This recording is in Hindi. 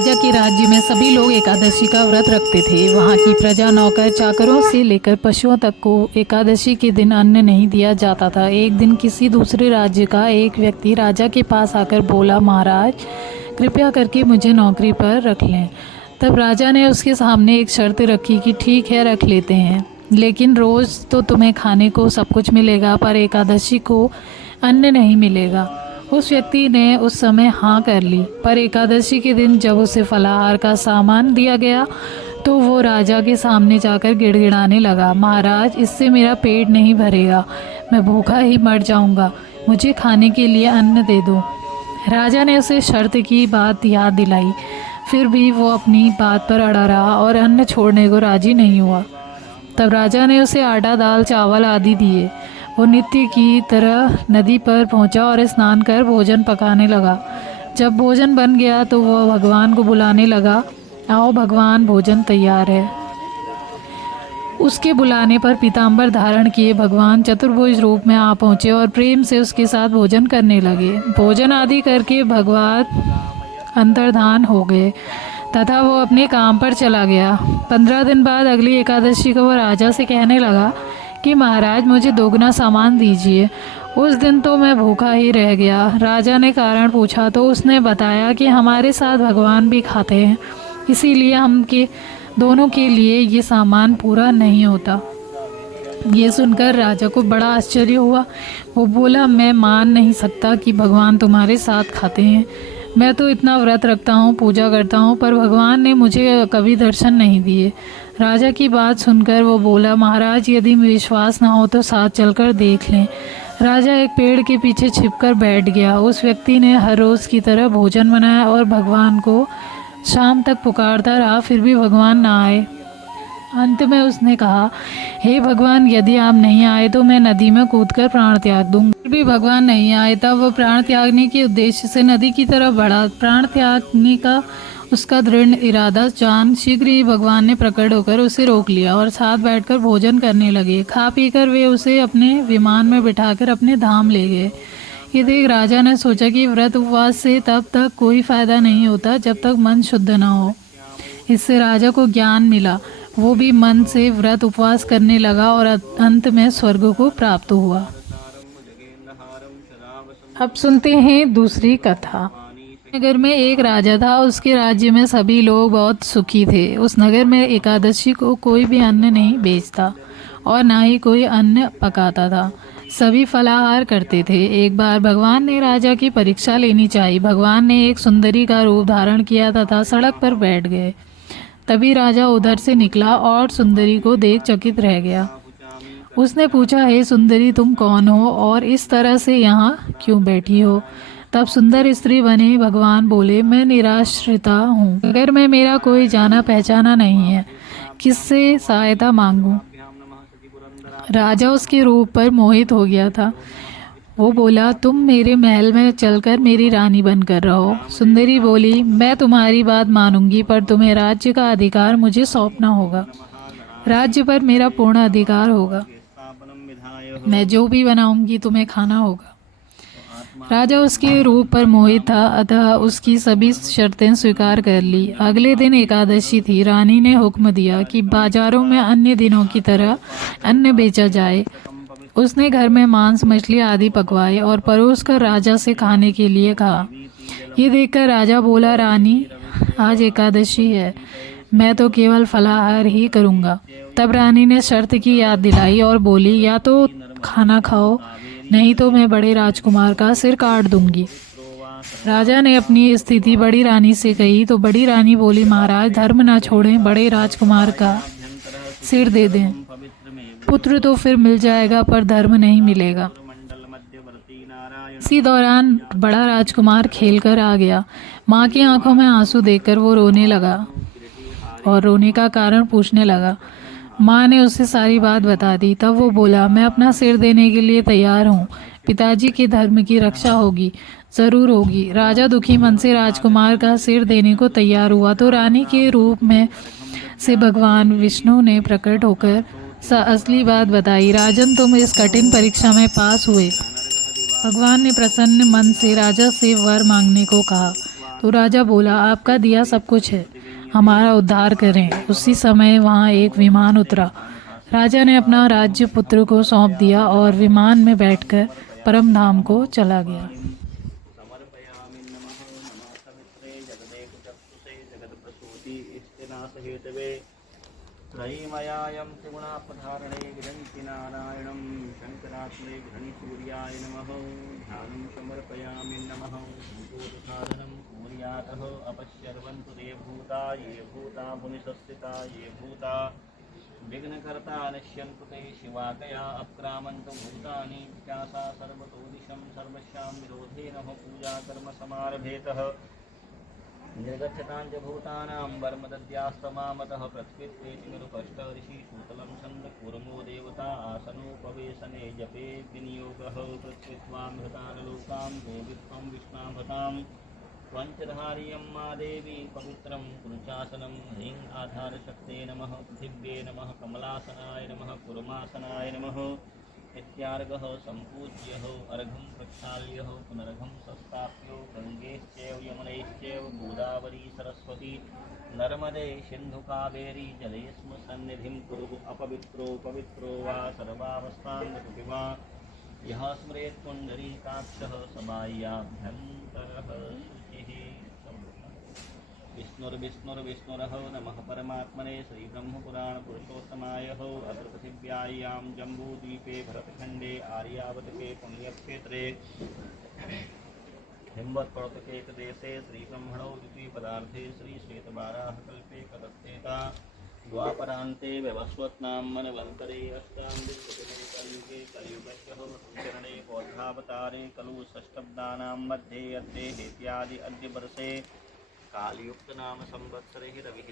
राजा के राज्य में सभी लोग एकादशी का व्रत रखते थे। वहाँ की प्रजा, नौकर चाकरों से लेकर पशुओं तक को एकादशी के दिन अन्न नहीं दिया जाता था। एक दिन किसी दूसरे राज्य का एक व्यक्ति राजा के पास आकर बोला, महाराज कृपया करके मुझे नौकरी पर रख लें। तब राजा ने उसके सामने एक शर्त रखी कि ठीक है, रख लेते हैं, लेकिन रोज़ तो तुम्हें खाने को सब कुछ मिलेगा, पर एकादशी को अन्न नहीं मिलेगा। उस व्यक्ति ने उस समय हाँ कर ली, पर एकादशी के दिन जब उसे फलाहार का सामान दिया गया तो वो राजा के सामने जाकर गिड़गिड़ाने लगा, महाराज इससे मेरा पेट नहीं भरेगा, मैं भूखा ही मर जाऊंगा, मुझे खाने के लिए अन्न दे दो। राजा ने उसे शर्त की बात याद दिलाई, फिर भी वो अपनी बात पर अड़ा रहा और अन्न छोड़ने को राजी नहीं हुआ। तब राजा ने उसे आटा, दाल, चावल आदि दिए। वो नित्य की तरह नदी पर पहुंचा और स्नान कर भोजन पकाने लगा। जब भोजन बन गया तो वह भगवान को बुलाने लगा, आओ भगवान, भोजन तैयार है। उसके बुलाने पर पीताम्बर धारण किए भगवान चतुर्भुज रूप में आ पहुँचे और प्रेम से उसके साथ भोजन करने लगे। भोजन आदि करके भगवान अंतर्धान हो गए तथा वो अपने काम पर चला गया। 15 दिन बाद अगली एकादशी को वह राजा से कहने लगा कि महाराज मुझे दोगुना सामान दीजिए। उस दिन तो मैं भूखा ही रह गया। राजा ने कारण पूछा तो उसने बताया कि हमारे साथ भगवान भी खाते हैं, इसीलिए हम के दोनों के लिए ये सामान पूरा नहीं होता। ये सुनकर राजा को बड़ा आश्चर्य हुआ। वो बोला, मैं मान नहीं सकता कि भगवान तुम्हारे साथ खाते हैं। मैं तो इतना व्रत रखता हूँ, पूजा करता हूँ, पर भगवान ने मुझे कभी दर्शन नहीं दिए। राजा की बात सुनकर वो बोला, महाराज यदि विश्वास ना हो तो साथ चलकर देख लें। राजा एक पेड़ के पीछे छिपकर बैठ गया। उस व्यक्ति ने हर रोज़ की तरह भोजन बनाया और भगवान को शाम तक पुकारता रहा, फिर भी भगवान ना आए। अंत में उसने कहा, हे भगवान, यदि आप नहीं आए तो मैं नदी में कूदकर प्राण त्याग दूंगा। फिर भी भगवान नहीं आए। तब वह प्राण त्यागने के उद्देश्य से नदी की तरफ बढ़ा। प्राण त्यागने का उसका दृढ़ इरादा जान शीघ्र ही भगवान ने प्रकट होकर उसे रोक लिया और साथ बैठकर भोजन करने लगे। खा पीकर वे उसे अपने विमान में बिठाकर अपने धाम ले गए। ये देख राजा ने सोचा कि व्रत उपवास से तब तक कोई फायदा नहीं होता जब तक मन शुद्ध न हो। इससे राजा को ज्ञान मिला। वो भी मन से व्रत उपवास करने लगा और अंत में स्वर्ग को प्राप्त हुआ। अब सुनते हैं दूसरी कथा। नगर में एक राजा था। उसके राज्य में सभी लोग बहुत सुखी थे। उस नगर में एकादशी को कोई भी अन्न नहीं बेचता और ना ही कोई अन्न पकाता था। सभी फलाहार करते थे। एक बार भगवान ने राजा की परीक्षा लेनी चाहिए। भगवान ने एक सुंदरी का रूप धारण किया तथा सड़क पर बैठ गए। तभी राजा उधर से निकला और सुंदरी को देख चकित रह गया। उसने पूछा, हे सुंदरी, तुम कौन हो और इस तरह से यहाँ क्यों बैठी हो? तब सुंदर स्त्री बने भगवान बोले, मैं निराश्रिता हूँ, नगर में मेरा कोई जाना पहचाना नहीं है, किससे सहायता मांगूं? राजा उसके रूप पर मोहित हो गया था। वो बोला, तुम मेरे महल में चलकर मेरी रानी बनकर रहो। सुंदरी बोली, मैं तुम्हारी बात मानूंगी, पर तुम्हें राज्य का अधिकार मुझे सौंपना होगा। राज्य पर मेरा पूर्ण अधिकार होगा। मैं जो भी बनाऊंगी तुम्हें खाना होगा। राजा उसके रूप पर मोहित था, अतः उसकी सभी शर्तें स्वीकार कर ली। अगले दिन एकादशी थी। रानी ने हुक्म दिया कि बाजारों में अन्य दिनों की तरह अन्न बेचा जाए। उसने घर में मांस, मछली आदि पकवाए और परोस कर राजा से खाने के लिए कहा। ये देखकर राजा बोला, रानी आज एकादशी है, मैं तो केवल फलाहार ही करूँगा। तब रानी ने शर्त की याद दिलाई और बोली, या तो खाना खाओ, नहीं तो मैं बड़े राजकुमार का सिर काट दूंगी। राजा ने अपनी स्थिति बड़ी रानी से कही तो बड़ी रानी बोली, महाराज धर्म ना छोड़ें, बड़े राजकुमार का सिर दे दें। पुत्र तो फिर मिल जाएगा पर धर्म नहीं मिलेगा। इसी दौरान बड़ा राजकुमार खेलकर आ गया। माँ की आंखों में आंसू देखकर वो रोने लगा और रोने का कारण पूछने लगा। माँ ने उसे सारी बात बता दी। तब वो बोला, मैं अपना सिर देने के लिए तैयार हूँ, पिताजी के धर्म की रक्षा होगी, ज़रूर होगी। राजा दुखी मन से राजकुमार का सिर देने को तैयार हुआ तो रानी के रूप में से भगवान विष्णु ने प्रकट होकर असली बात बताई। राजन, तुम इस कठिन परीक्षा में पास हुए। भगवान ने प्रसन्न मन से राजा से वर मांगने को कहा। तो राजा बोला, आपका दिया सब कुछ है, हमारा उद्धार करें। उसी समय वहाँ एक विमान उतरा। राजा ने अपना राज्य पुत्र को सौंप दिया और विमान में बैठकर परम धाम को चला गया। समर्पयामि नमः नमः सवित्रे जगदेकचक्षुषे जगत्प्रसूति इष्टिनाशहेतवे त्रयीमयायं त्रिगुणापधारणे विदन्ति नारायणं शङ्करात्मने गृहणीसूर्याय नमः ध्यानं समर्पयामि नमः संतोषसाधनं कुर्यातः अपश्यर्वन्तु ते भूता ये भूता भुनिसस्थिता ये भूता विघ्नकर्ता नश्यन्तु ते शिवाकया अक्रामन्तु भूतानि विकासा सर्वतो दिशं सर्वस्यां विरोधेन पूजा कर्म समारभेतः निर्गच्छताञ्च भूतानां वर्मदद्यास्तमामतः पृथ्वीत्वेति निरुपष्ट ऋषि सूतलं छन्द कूर्मो देवता आसनोपवेशने जपे विनियोगः पृथ्वीत्वां हृतानलोकां देवित्वं विष्णाभतां पञ्चधारियं मा देवी पवित्रं कुरुचासनं ह्रीं आधारशक्ते नमः पृथिव्ये नमः कमलासनाय नमः कुर्मासनाय नमः इत्यार्घः सम्पूज्यः अर्घं प्रक्षाल्यः पुनर्घं संस्थाप्यो गङ्गेश्चैव यमुनैश्चैव गोदावरी सरस्वती नर्मदे सिन्धुकावेरी जलेऽस्म सन्निधिं कुरु अपवित्रो पवित्रो वा सर्वावस्थां वा यः स्मरेत् पुण्डरीकाक्षः सबाह्याभ्यन्तरः शुचिः विष्णुर्विष्णुर्विष्णुरः नमः परमात्मने श्रीब्रह्मपुराणपुरुषोत्तमाय अत्र पृथिव्यायां जम्बूद्वीपे भरतखण्डे आर्यावतके पुण्यक्षेत्रे हिमवत्पर्वतकेकदेशे श्रीब्रह्मणो द्वितीयपदार्थे श्रीश्वेतवाराहकल्पे कदस्तेता द्वापरान्ते व्यवस्वत्नां मनवन्तरे अष्टाङ्गुशतमे कलियुगे कलियुगस्य चरणे बौद्धावतारे खलु षष्ठब्दानां मध्ये अद्ये हेत्यादि अद्य वर्षे कालयुक्त नाम संवत्सरे रविः